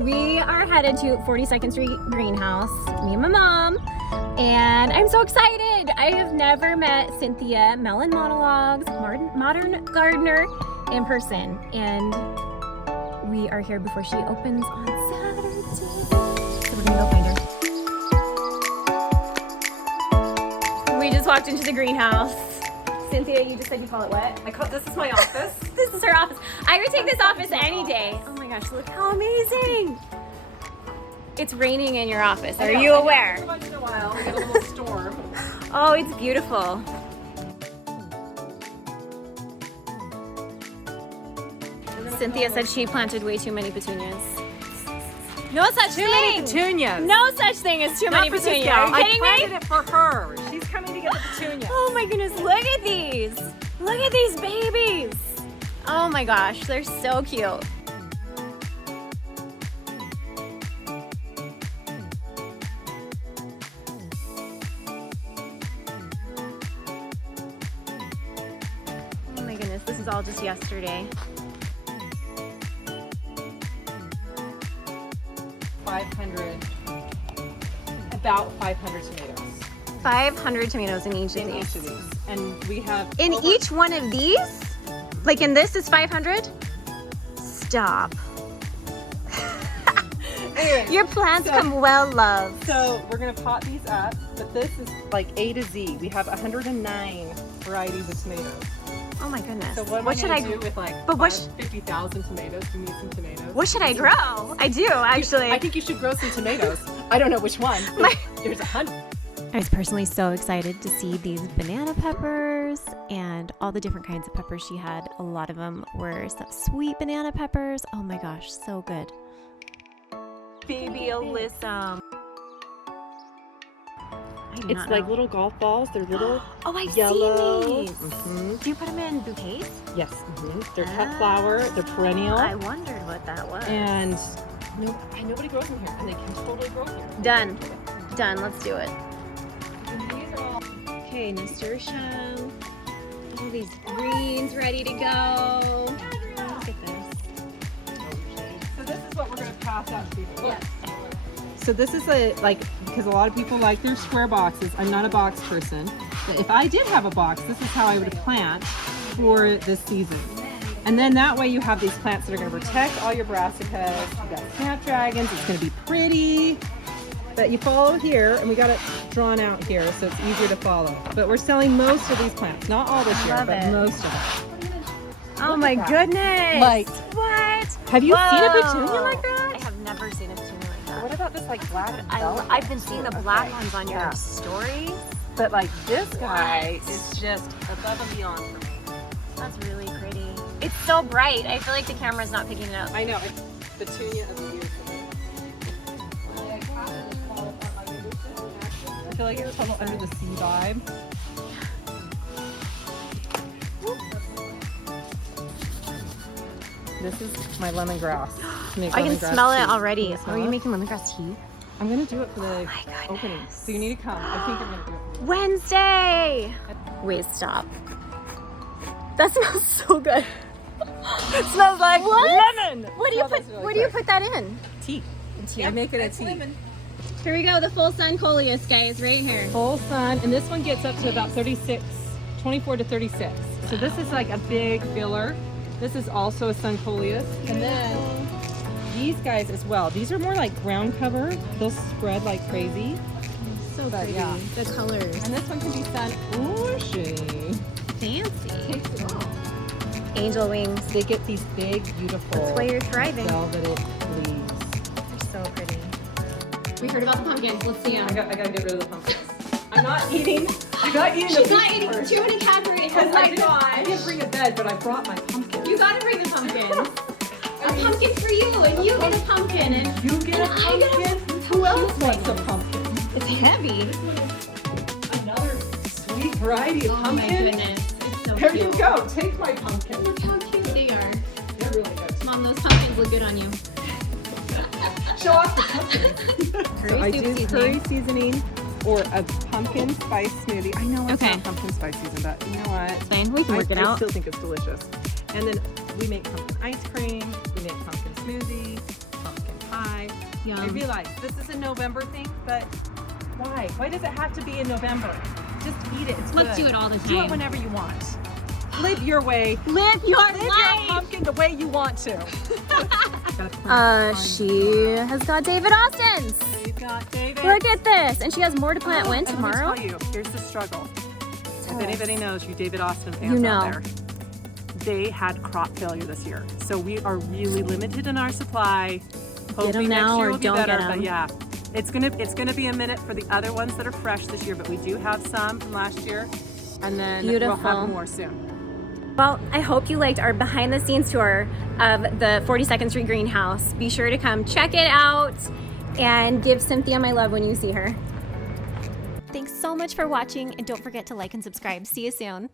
We are headed to 42nd Street Greenhouse, me and my mom, and I'm so excited. I have never met Cynthia Melon Monologues, Modern Gardener, in person, and we are here before she opens on Saturday. So we're gonna go find her. We just walked into the greenhouse. Cynthia, you just said you call it what? This is my office. This is her office. I would take this office any day. Oh my gosh, look how amazing. It's raining in your office. Are you aware? Every once in a while, we get a little storm. Oh, it's beautiful. Cynthia said she planted way too many petunias. No such thing. Petunias. No such thing as too many petunias. Are you kidding I planted me? it for her. She's coming to get the petunias. Oh my goodness, look at these. Look at these babies. Oh my gosh, they're so cute. Oh my goodness, this is all just yesterday. 500, about 500 tomatoes 500 tomatoes in each of in these. each of these. And we have In each one of these? Like in this is 500? Stop. Anyway, Your plants come well loved. so we're gonna pot these up, but this is like A to Z. We have 109 varieties of tomatoes. Oh my goodness. So what should am I I gonna do with like but what 50,000 tomatoes? We need some tomatoes. What should I grow? I do actually. I think you should grow some tomatoes. I don't know which one. But there's 100. I was personally so excited to see these banana peppers and all the different kinds of peppers she had. A lot of them were some sweet banana peppers. Oh my gosh, so good. Baby Alyssa. It's like little golf balls. They're little Oh, I've yellow. seen these. Mhm. Do you put them in bouquets? Yes. They're cut flower. They're perennial. I wondered what that was. And nobody grows them here, and they can totally grow here. Done. Done. Let's do it. And these are all Okay, nasturtium. All these greens ready to go. Look at this. So this is what we're going to pass out to people. Yes. So this is because a lot of people like their square boxes. I'm not a box person. But if I did have a box, this is how I would plant for this season. And then that way you have these plants that are going to protect all your brassicas. You got snapdragons. It's going to be pretty. But you follow here, and we got it drawn out here so it's easier to follow. But we're selling most of these plants. Not all this year, Love but it. most of them. Oh my goodness. Like, what? have you seen a Whoa. petunia like that? I have never seen a petunia like that. What about this like black velvet? I've been seeing the black Okay. ones on your Yeah. stories. But like this guy is just above and beyond for me. That's really pretty. It's so bright. I feel like the camera's not picking it up. I know, it's petunia of the year for me. I feel like it's a little under the sea vibe. This is my lemongrass. To make I can lemongrass smell it tea. already. Can you Are smell you it? making lemongrass tea? I'm gonna do it for the my goodness. opening. So you need to come. I think I'm gonna do it for you. Wednesday. Wait, stop. That smells so good. It smells like lemon. What do you Smells put? really Where do you good. put that in? tea. I make it a tea. Here we go. The full sun coleus, guys, right here. Full sun, and this one gets up to about 24 to 36. So this is like a big filler. This is also a sun coleus. And then these guys as well. These are more like ground cover. They'll spread like crazy. So But pretty. yeah. The colors. And this one can be sun ooshy. Fancy. Takes it off. Angel wings. They get these big, beautiful That's why you're thriving. velvet leaves. They're so pretty. We heard about the pumpkins. Let's see them. I gotta get rid of the pumpkins. I'm not eating She's the not eating too many Catherine. Because Oh my I didn't bring a bed, but I brought my pumpkin. You gotta bring the pumpkin. A pumpkin for you, and you get a pumpkin, and You get a and I get a pumpkin? Who else wants a pumpkin? It's heavy. Another sweet variety of Oh my pumpkin. goodness. It's so There cute. you go. Take my pumpkin. Look how cute they are. They're really good. Mom, those pumpkins look good on you. Show off the pumpkin. So I soup do seasoning. curry seasoning or a pumpkin spice smoothie. I know it's Okay. not pumpkin spice season, but you know what? Fine, we can work it I out. still think it's delicious. And then we make pumpkin ice cream. We make pumpkin smoothie, pumpkin pie. I realize this is a November thing, but why? Why does it have to be in November? Just eat it. It's Let's good. do it all the Do it time. whenever you want. Live your way. Live your Live your life. pumpkin the way you want to. She has got David Austin's. We've got David. Look at this. And she has more to plant when And tomorrow. Let me tell you, here's the struggle. Tell If us. anybody knows, you David Austin fans You know. out there, they had crop failure this year. So we are really limited in our supply. Hopefully them next now year or will be don't better, get 'em. but yeah. It's gonna be a minute for the other ones that are fresh this year, but we do have some from last year. And then we'll Beautiful. have more soon. Well, I hope you liked our behind the scenes tour of the 42nd Street Greenhouse. Be sure to come check it out and give Cynthia my love when you see her. Thanks so much for watching, and don't forget to like and subscribe. See you soon.